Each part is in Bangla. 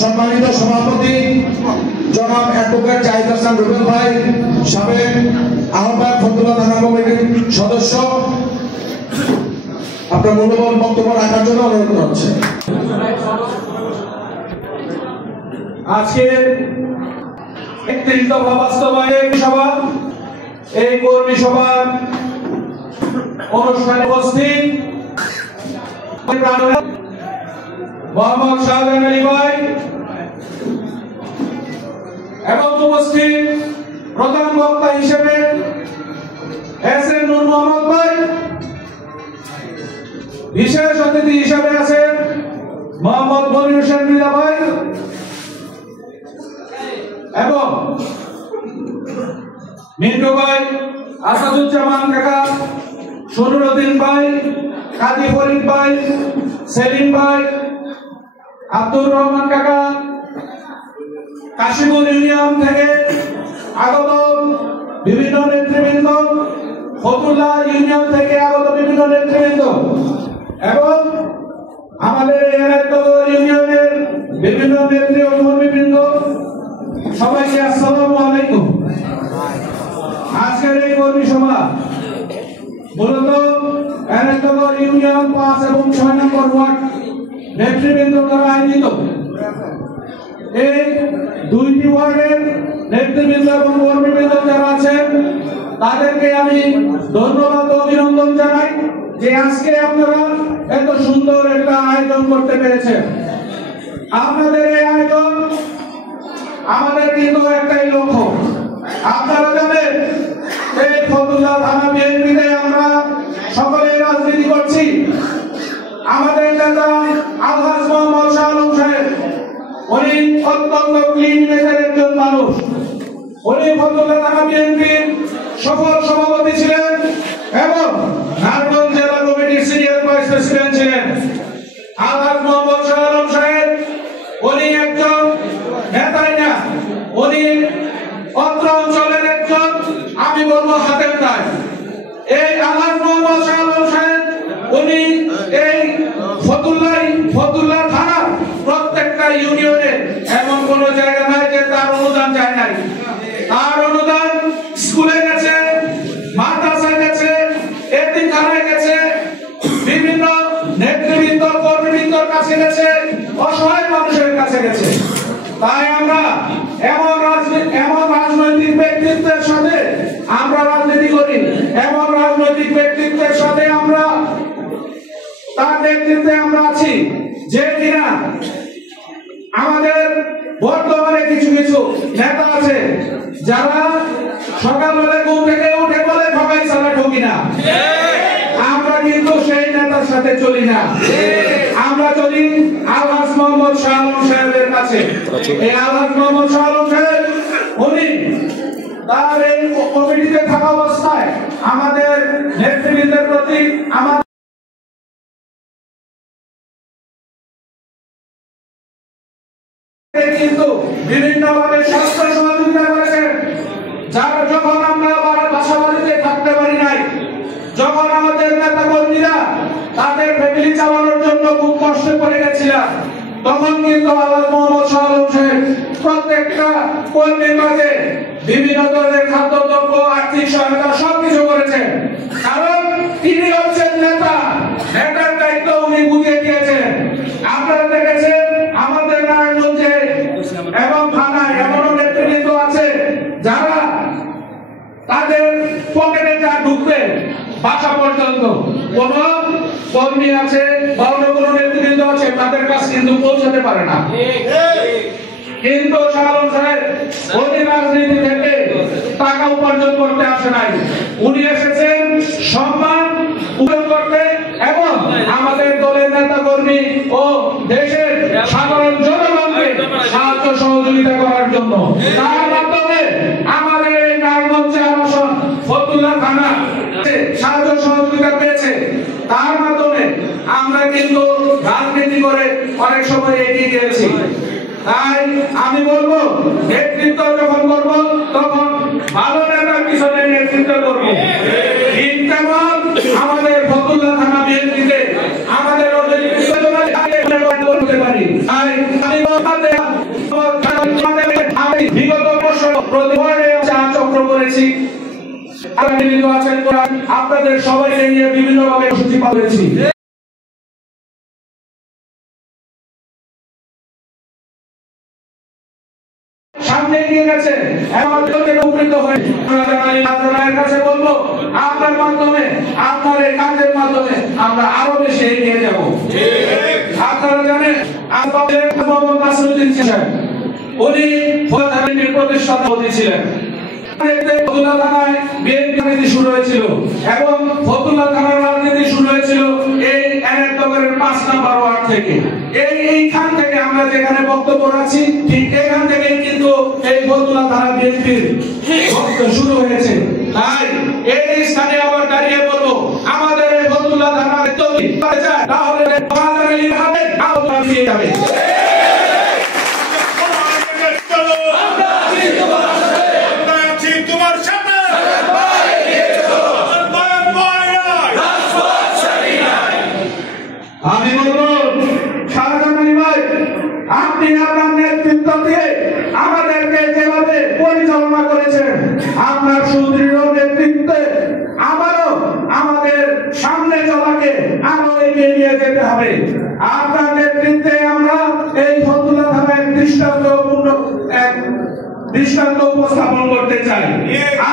সম্মানিত সভাপতি জনাব অ্যাডভোকেট জাহিদ হাসান রুবেল ভাই, সাবেক আহ্বায়ক ফতুল্লা থানা কমিটির সদস্য, আপনার মূল্যবান বক্তব্য রাখার জন্য অনুরোধ করছে। আজকে ৩১ দফা বাস্তবায়ন সভা, এই কর্মী সভার অনুষ্ঠানে উপস্থিত মোহাম্মদ শাহজাহান আলী ভাই এবং উপস্থিত প্রধান বক্তা হিসেবে এস.এম. নূর মোহাম্মদ ভাই, বিশেষ অতিথি হিসেবে আছেন মোহাম্মদ মনির হোসেন মৃধা ভাই এবং মিন্টু ভাই, আসাদুজ্জামান কাকা, সুরুদ্দিন ভাই, কাজী ফরিদ ভাই, সেলিম ভাই, আব্দুর রহমান কাকা, কাশিমুল ইউনিয়ন থেকে আগত বিভিন্ন নেতৃবৃন্দ, ফতুল্লা ইউনিয়ন থেকে আগত বিভিন্ন নেতৃবৃন্দ এবং আমাদের এনায়েতনগর ইউনিয়নের বিভিন্ন নেতৃ ও কর্মীবৃন্দ, সবাইকে আসসালামু আলাইকুম। আজকের এই কর্মী সভা মূলত এনায়েতনগর ইউনিয়ন ৫ এবং ৬ নম্বর ওয়ার্ড নেতৃবৃন্দ দ্বারা আয়োজিত। এই দুইটি ওয়ার্ডের নেতৃবৃন্দ এবং কর্মীবৃন্দ যারা আছেন তাদেরকে আমি ধন্যবাদ ও অভিনন্দন জানাই যে আজকে আপনারা এত সুন্দর একটা আয়োজন করতে পেরেছেন। আপনাদের এই আয়োজন আমাদের কিন্তু একটাই লক্ষ্য। আপনারা জানেন এই ফতুল্লা থানা বিএনপিতে আমরা সকলে রাজনীতি করছি। আমাদের নেতা আলহাজ মোহাম্মদ শাহ আলম সাহেব, উনি অত্যন্ত ক্লিন ইমেজের একজন মানুষ। উনি ফতুল্লা থানা বিএনপির সফল সভাপতি ছিলেন এবং নারায়ণগঞ্জ জেলা কমিটির সিনিয়র ভাইস প্রেসিডেন্ট ছিলেন। আলহাজ মোহাম্মদ শাহ আলম সাহেব উনি একজন নেতাই না, উনি অত্র অঞ্চলের একজন, আমি বলবো হাতের তাই। এই আলহাজ মোহাম্মদ শাহ আলম সাহেব উনি এই ফতুল্লা থানার প্রত্যেকটা ইউনিয়নে এমন কোন জায়গা নাই যে তার অনুদান যায় নাই। তার অনুদান স্কুলে গেছে, মাদ্রাসায় গেছে, এতিমখানায় গেছে, বিভিন্ন নেতৃবৃন্দ কর্মীবৃন্দর কাছে গেছে, অসহায় মানুষের কাছে গেছে। তাই আমরা এমন রাজনৈতিক ব্যক্তিত্বের সাথে আমরা রাজনীতি করি, এমন রাজনৈতিক ব্যক্তিত্বের সাথে আমরা তার নেতৃত্বে আমরা আছি যে কিনা আমাদের বর্তমানে কিছু কিছু নেতা আছে যারা সকালবেলা ঘুম থেকে উঠে বলে ঠকাই ছাড়া ঠকি না। আমরা কিন্তু সেই নেতার সাথে চলি না, আমরা চলি আলহাজ মোহাম্মদ শাহ আলম সাহেবের কাছে। এই আলহাজ মোহাম্মদ শাহ আলম সাহেব উনি তার এই কমিটিতে থাকা অবস্থায় আমাদের নেতৃবৃন্দের প্রতি আমাদের কিন্তু বিভিন্নভাবে স্বাস্থ্য সহযোগিতা করেছেন। যারা যখন আমরা বাসা বাড়িতে থাকতে পারি নাই, যখন আমাদের নেতা কর্মীরা তাদের ফ্যামিলি চালানোর জন্য খুব কষ্ট করে গেছিলাম, তখন কিন্তু আলহাজ মোহাম্মদ শাহ আলম সাহেব প্রত্যেকটা কর্মীর মাঝে বিভিন্ন ধরনের খাদ্যদ্রব্য, আর্থিক সহায়তা সবকিছু করেছেন। কারণ তিনি হচ্ছেন নেতা, নেতার দায়িত্ব উনি বুঝিয়ে দিয়েছেন। আপনারা দেখেছেন আমাদের নারায়ণগঞ্জে এবং থানায় এমনও নেতৃবৃন্দ আছে যারা তাদের পকেটে যা ঢুকবে বাসা পর্যন্ত কোন কর্মী আছে বা অন্য কোন নেতৃবৃন্দ আছে তাদের কাছে কিন্তু পৌঁছাতে পারে না। কিন্তু শাহ আলম সাহেব উনি রাজনীতি থেকে টাকা উপার্জন করতে আসে নাই, উনি এসেছেন সম্মান উপার্জন করতে এবং আমাদের দলের নেতা কর্মী ও দেশের সাধারণ জনগণকে সাহায্য সহযোগিতা করার জন্য। তার মাধ্যমে আমাদের এই নারায়ণগঞ্জ আসন ফতুল্লা থানা সাহায্য সহযোগিতা পেয়েছে। তার মাধ্যমে আমরা কিন্তু রাজনীতি করে অনেক সময় এগিয়ে গিয়েছি। তাই আমি বলবো নেতৃত্ব যখন করব তখন ভালো নেতার পিছনে নেতৃত্ব করবো। আমাদের ফতুল্লা থানা বিএনপিতে আমাদের করতে পারি। আমি বিগত বছর প্রতিবারে চক্র করেছি, আপনাদের সবাইকে নিয়ে বিভিন্ন ভাবে সূচি পাঠিয়েছি। সামনে এগিয়ে গেছে, উপকৃত হয়ে আপনাদের কাছে বলবো, আপনার মাধ্যমে, আপনার এই কাজের মাধ্যমে আমরা আরো বেশি এগিয়ে যাব। আপনারা জানেন মোহাম্মদ নাসিরউদ্দিন ছিলেন, উনি ফৌজদারির প্রতিষ্ঠাতা ছিলেন। ফতুল্লা থানায় বিএনপি রাজনীতি শুরু হয়েছিল এবং ফতুল্লা থানার রাজনীতি শুরু হয়েছিল এই এনায়তনগরের 5 নম্বর ওয়ার্ড থেকে। এইখান থেকে আমরা যেখানে বক্তব্য রাখছি ঠিক এখান থেকেই কিন্তু এই ফতুল্লা থানা বিএনপির শুরু হয়েছে। তাই এই স্থানে আবার দাঁড়িয়ে বলবো, আমাদের এই ফতুল্লা থানার তৈরি তাহলে যাবে। আমি বলবো শাহজাহান আলী ভাই, আপনি আপনার নেতৃত্ব দিয়ে আমাদেরকে যেভাবে পরিচালনা করেছেন, আপনার সুদৃঢ় নেতৃত্বে আবারও আমাদের সামনে চলাকে আরো এগিয়ে নিয়ে যেতে হবে। আপনার নেতৃত্বে আমরা এই ফতুল্লা থানায় দৃষ্টান্ত উপস্থাপন করতে চাই।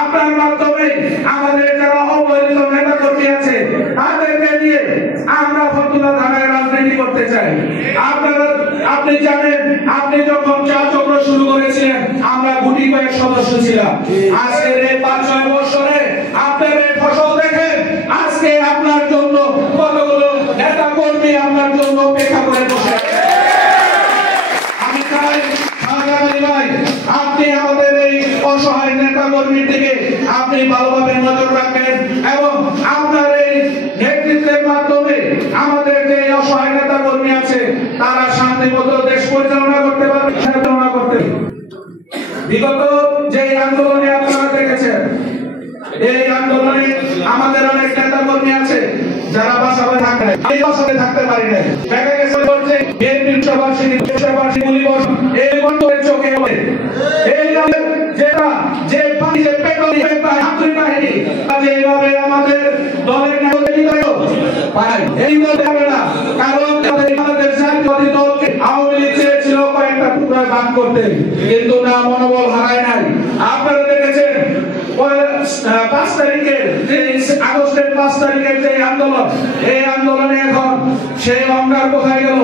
আপনার মাধ্যমে আমাদের যারা অবহেলিত নেতা কর্মী আছে তাদেরকে নিয়ে আমরা ফতুল্লা থানায় রাজনীতি করতে চাই। আপনি জানেন, আপনি যখন চক্র শুরু করেছিলেন আমরা গুটি কয়েক সদস্য ছিলাম। আজকের এই 5-6 বছরে আপনার এই ফসল দেখেন, আজকে আপনার জন্য কতগুলো নেতা কর্মী আপনার জন্য অপেক্ষা করে বসে। আমি চাই শাহজাহান আলী ভাই, আপনি আমাদের এই অসহায় নেতা কর্মীর দিকে আপনি ভালোভাবে নজর রাখবেন এবং আপনার এই নেতৃত্বের মাধ্যমে আমাদের যে অসহায় নেতা কর্মী আছে তারা শান্তিমতো দেশ পরিচালনা করতে পারবে। বিগত যে আন্দোলনে আপনারা দেখেছেন, এই আন্দোলনে আমাদের অনেক নেতা কর্মী আছে যারা বাসায় থাকতে পারি না। দেখা গেছে বলছে বিএনপির সভাপতি গুলিবর্ষ এই বন্ধের চোখে হবে। এই যেটা যে পানিতে পেট্রোল হাতুড়ি বাহিনী এইভাবে আমাদের দলের এই বলতে হবে না, কারণ আমাদের জাতীয়বাদী দলকে আওয়ামী লীগ চেয়েছিল কয়েকটা টুকরায় ভাগ করতে, কিন্তু না, মনোবল হারায় নাই। আপনারা দেখেছেন 5 তারিখের আগস্টের 5 তারিখের যে আন্দোলন, এই আন্দোলনে এখন সেই অহংকার কোথায় গেল?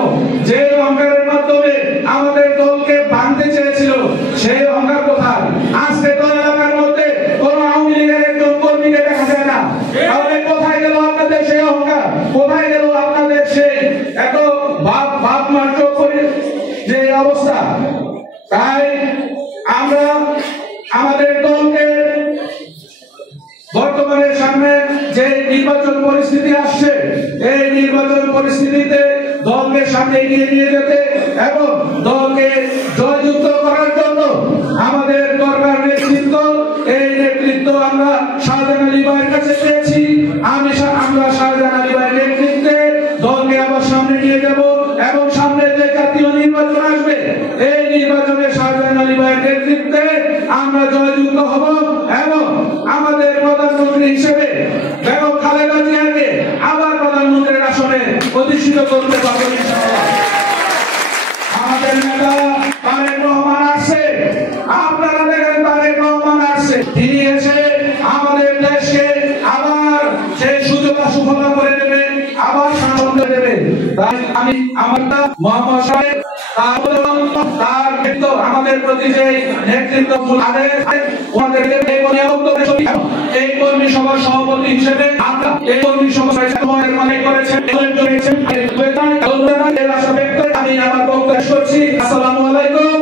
যে অহংকারের মাধ্যমে আমাদের দলকে ভাঙতে চেয়েছিল সেই অহংকার কোথায়? আজকে তো এলাকার মধ্যে কোন আওয়ামী লীগের একজন কর্মীকে দেখা যায় না। তাহলে কোথায় গেল আপনাদের সেই অহংকার? কোথায় গেল আপনাদের সেই এত ভাব মার্চ করে যে অবস্থা? তাই আমরা আমাদের দলকে বর্তমানে সামনে যে নির্বাচন পরিস্থিতি আসছে, এই নির্বাচন পরিস্থিতিতে দলকে সামনে এগিয়ে নিয়ে যেতে এবং দলকে জয়যুক্ত করার জন্য আমাদের দরকার নেতৃত্ব। এই নেতৃত্ব আমরা শাহজাহান আলী ভাইয়ের কাছে পেয়েছি। আমরা শাহজাহান আলী ভাইয়ের নেতৃত্বে দলকে আবার সামনে নিয়ে যাব এবং সামনে যে জাতীয় নির্বাচন আসবে এই নির্বাচনে শাহজাহান আলী ভাইয়ের নেতৃত্বে আমরা জয়যুক্ত হব এবং আমাদের প্রধানমন্ত্রী হিসেবে বেগম খালেদা জিয়াকে আবার প্রধানমন্ত্রীর আসনে অধিষ্ঠিত করতে পারব ইনশাআল্লাহ। আমাদের নেতা তারেক রহমান আসছে, আপনারা দেখেন তারেক রহমান আসছে, তিনি এসে আমাদের দেশকে আবার সেই সুফলা করে দেবে, আবার শাসন করে দেবে। তাই আমি আমারটা মোহাম্মদ সাহেব তার আমাদের প্রতি যে নেতৃত্ব এই কর্মী সভার সভাপতি হিসেবে আমরা এই কর্মী সভায় করেছেন। আমি আমার বক্তব্য শেষ করছি। আসসালামু আলাইকুম।